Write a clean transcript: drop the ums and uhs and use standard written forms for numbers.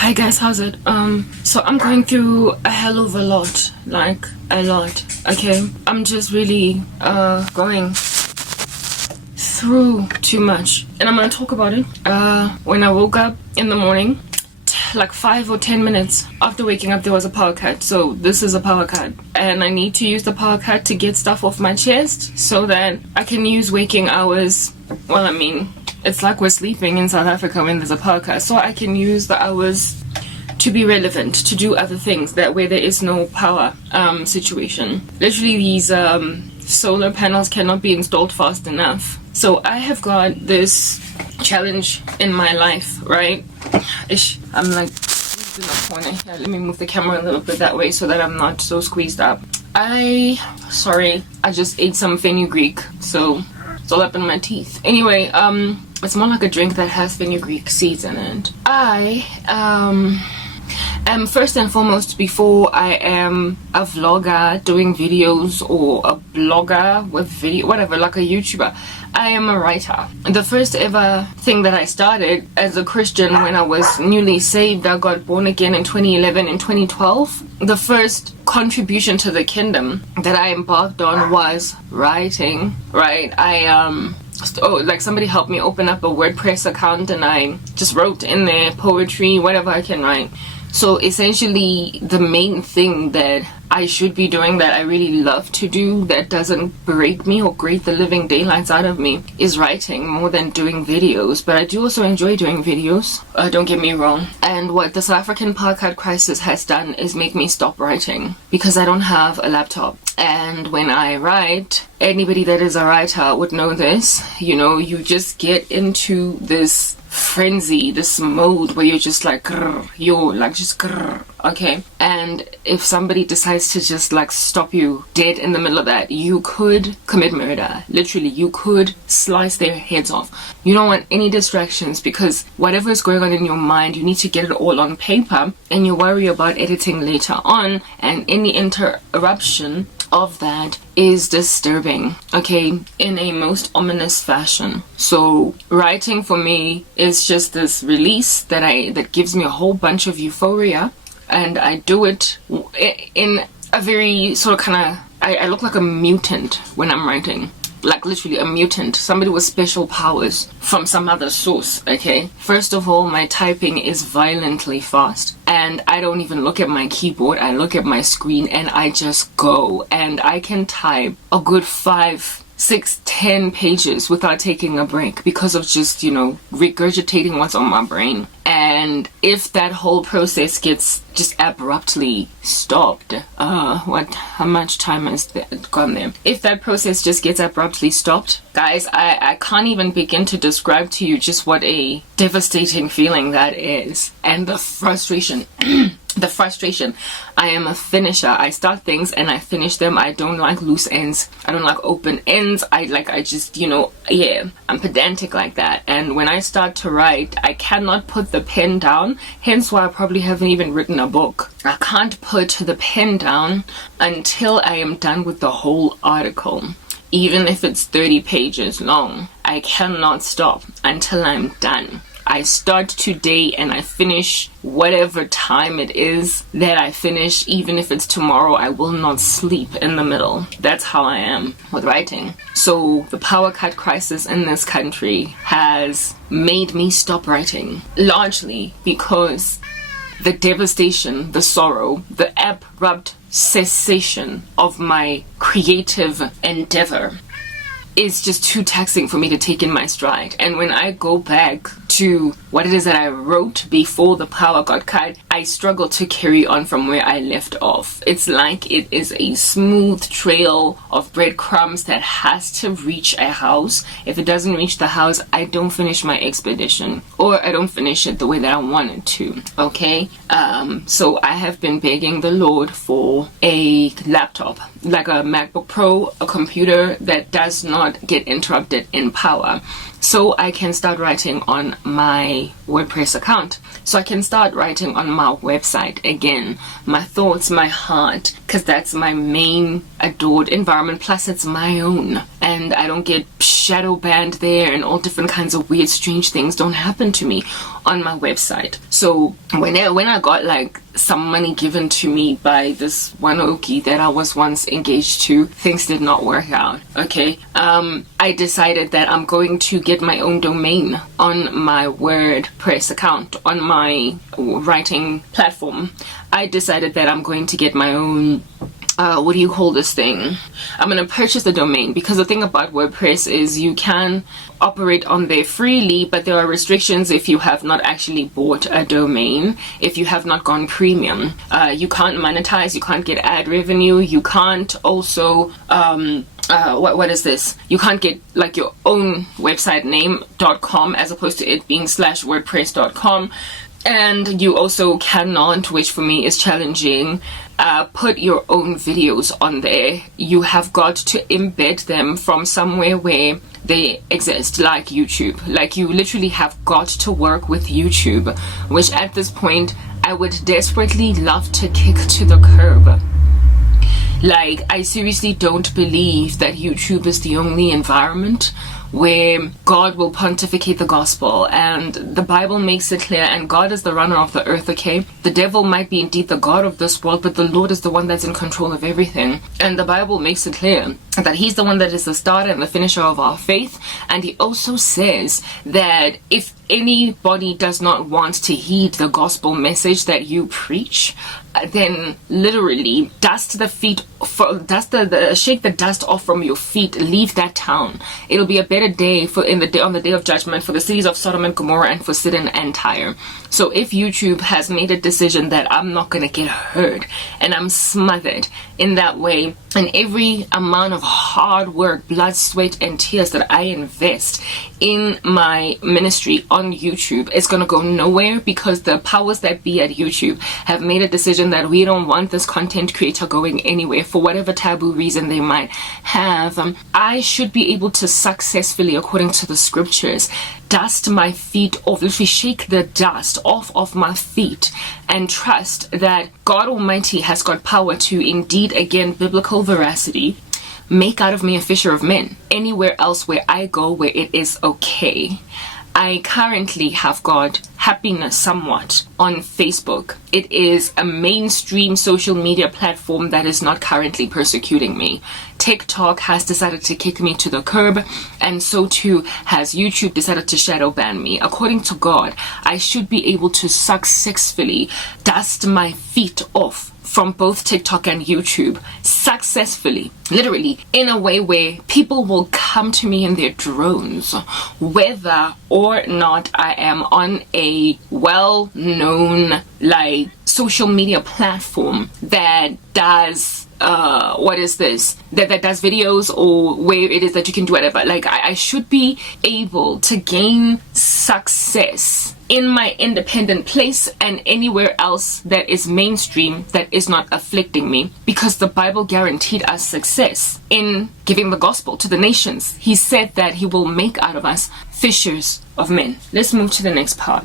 Hi guys, how's it? So I'm going through a hell of a lot, like a lot, okay? I'm just really, going through too much, and I'm gonna talk about it. When I woke up in the morning, like 5 or 10 minutes after waking up, there was a power cut. So this is a power cut, and I need to use the power cut to get stuff off my chest so that I can use waking hours. Well, I mean, it's like we're sleeping in South Africa when there's a power cut, so I can use the hours to be relevant, to do other things that where there is no power situation. Literally, these solar panels cannot be installed fast enough. So I have got this challenge in my life, right? I'm like in the corner here. Let me move the camera a little bit that way so that I'm not so squeezed up. I just ate some fenugreek, so it's all up in my teeth. Anyway, it's more like a drink that has fenugreek seeds in it. I am first and foremost, before I am a vlogger doing videos or a blogger with video, whatever, like a YouTuber, I am a writer. The first ever thing that I started as a Christian when I was newly saved, I got born again in 2011 and 2012. The first contribution to the kingdom that I embarked on was writing, right? Like somebody helped me open up a WordPress account, and I just wrote in there poetry, whatever I can write. So essentially, the main thing that I should be doing, that I really love to do, that doesn't break me or grate the living daylights out of me, is writing more than doing videos. But I do also enjoy doing videos, don't get me wrong. And what the South African apartheid crisis has done is make me stop writing, because I don't have a laptop. And when I write, anybody that is a writer would know this, you know, you just get into this frenzy, this mode where you're just like, okay? And if somebody decides to just like stop you dead in the middle of that, you could commit murder. Literally, you could slice their heads off. You don't want any distractions, because whatever is going on in your mind, you need to get it all on paper, and you worry about editing later on, and any interruption of that is disturbing, okay, in a most ominous fashion. So writing for me is just this release that gives me a whole bunch of euphoria, and I do it in a very sort of kind of, I look like a mutant when I'm writing. Like literally a mutant, somebody with special powers from some other source, okay? First of all, my typing is violently fast, and I don't even look at my keyboard. I look at my screen and I just go, and I can type a good 5, 6, 10 pages without taking a break, because of just, you know, regurgitating what's on my brain. And if that whole process gets just abruptly stopped, how much time has gone there? If that process just gets abruptly stopped, guys, I can't even begin to describe to you just what a devastating feeling that is. And the frustration. The frustration. I am a finisher. I start things and I finish them. I don't like loose ends. I don't like open ends. I just, you know, yeah, I'm pedantic like that. And when I start to write, I cannot put the pen down. Hence why I probably haven't even written a book. I can't put the pen down until I am done with the whole article. Even if it's 30 pages long, I cannot stop until I'm done. I start today and I finish whatever time it is that I finish. Even if it's tomorrow, I will not sleep in the middle. That's how I am with writing. So the power cut crisis in this country has made me stop writing, largely because the devastation, the sorrow, the abrupt cessation of my creative endeavor is just too taxing for me to take in my stride. And when I go back to what it is that I wrote before the power got cut, I struggle to carry on from where I left off. It's like it is a smooth trail of breadcrumbs that has to reach a house. If it doesn't reach the house, I don't finish my expedition, or I don't finish it the way that I wanted to, okay? So I have been begging the Lord for a laptop, like a MacBook Pro, a computer that does not get interrupted in power, so I can start writing on my WordPress account, so I can start writing on my website again, my thoughts, my heart, because that's my main adored environment, plus it's my own, and I don't get shit shadow banned there and all different kinds of weird, strange things don't happen to me on my website. So when I got like some money given to me by this one Okie that I was once engaged to, things did not work out. Okay. I decided that I'm going to get my own domain on my WordPress account, on my writing platform. I decided that I'm going to get my own what do you call this thing? I'm going to purchase the domain, because the thing about WordPress is you can operate on there freely, but there are restrictions if you have not actually bought a domain, if you have not gone premium. You can't monetize, you can't get ad revenue, you can't also what is this? You can't get like your own website name .com as opposed to it being /wordpress.com. And you also cannot, which for me is challenging, put your own videos on there. You have got to embed them from somewhere where they exist, like YouTube. Like, you literally have got to work with YouTube, which at this point I would desperately love to kick to the curb. Like, I seriously don't believe that YouTube is the only environment where God will pontificate the gospel, and the Bible makes it clear, and God is the runner of the earth, okay? The devil might be indeed the God of this world, but the Lord is the one that's in control of everything. And the Bible makes it clear that he's the one that is the starter and the finisher of our faith. And he also says that if anybody does not want to heed the gospel message that you preach, then literally shake the dust off from your feet, leave that town. It'll be a better day on the day of judgment for the cities of Sodom and Gomorrah and for Sidon and Tyre. So if YouTube has made a decision that I'm not going to get hurt and I'm smothered in that way, and every amount of hard work, blood, sweat, and tears that I invest in my ministry on YouTube is going to go nowhere, because the powers that be at YouTube have made a decision that we don't want this content creator going anywhere for whatever taboo reason they might have. I should be able to successfully, according to the scriptures, dust my feet off, literally shake the dust off of my feet, and trust that God Almighty has got power to indeed, again, biblical veracity, make out of me a fisher of men anywhere else where I go where it is okay. I currently have got happiness somewhat on Facebook. It is a mainstream social media platform that is not currently persecuting me. TikTok has decided to kick me to the curb, and so too has YouTube decided to shadow ban me. According to God, I should be able to successfully dust my feet off from both TikTok and YouTube successfully, literally, in a way where people will come to me in their drones, whether or not I am on a well-known like social media platform that does that does videos, or where it is that you can do whatever. Like, I should be able to gain success in my independent place and anywhere else that is mainstream that is not afflicting me, because the Bible guaranteed us success in giving the gospel to the nations. He said that he will make out of us fishers of men. Let's move to the next part.